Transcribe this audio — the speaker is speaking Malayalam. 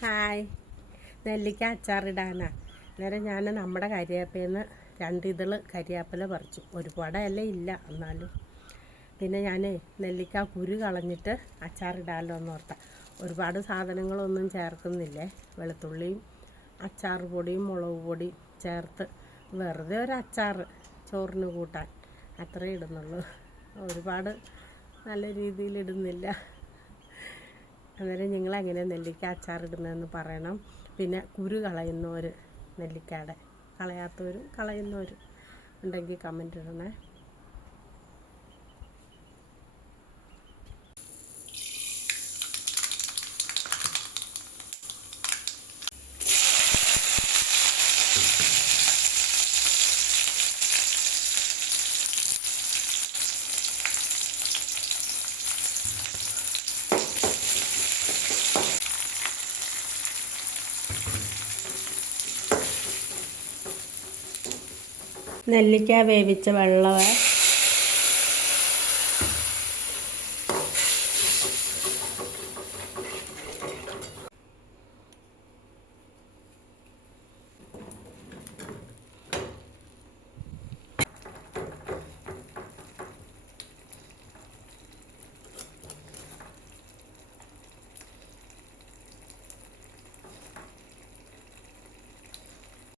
ഹായ്. നെല്ലിക്ക അച്ചാറിടാനാ. അന്നേരം ഞാൻ നമ്മുടെ കരിയാപ്പയിൽ നിന്ന് രണ്ട് കരിയാപ്പല പറിച്ചു. ഒരുപാടല്ല ഇല്ല എന്നാലും. പിന്നെ ഞാൻ നെല്ലിക്ക കുരു കളഞ്ഞിട്ട് അച്ചാറിടാമല്ലോ എന്ന് ഓർത്ത. ഒരുപാട് സാധനങ്ങളൊന്നും ചേർക്കുന്നില്ലേ? വെളുത്തുള്ളിയും അച്ചാർ പൊടിയും മുളക് പൊടിയും ചേർത്ത് വെറുതെ ഒരു അച്ചാർ ചോറിന് കൂട്ടാൻ. അത്രേ ഇടുന്നുള്ളൂ. ഒരുപാട് നല്ല രീതിയിൽ ഇടുന്നില്ല. അന്നേരം ഞങ്ങൾ എങ്ങനെ നെല്ലിക്ക അച്ചാറിടുന്നതെന്ന് പറയണം. പിന്നെ കുരു കളയുന്നവർ നെല്ലിക്കയുടെ കളയാത്തവരും കളയുന്നവരും ഉണ്ടെങ്കിൽ കമന്റ് ഇടണേ. നെല്ലിക്ക വേവിച്ച വെള്ളം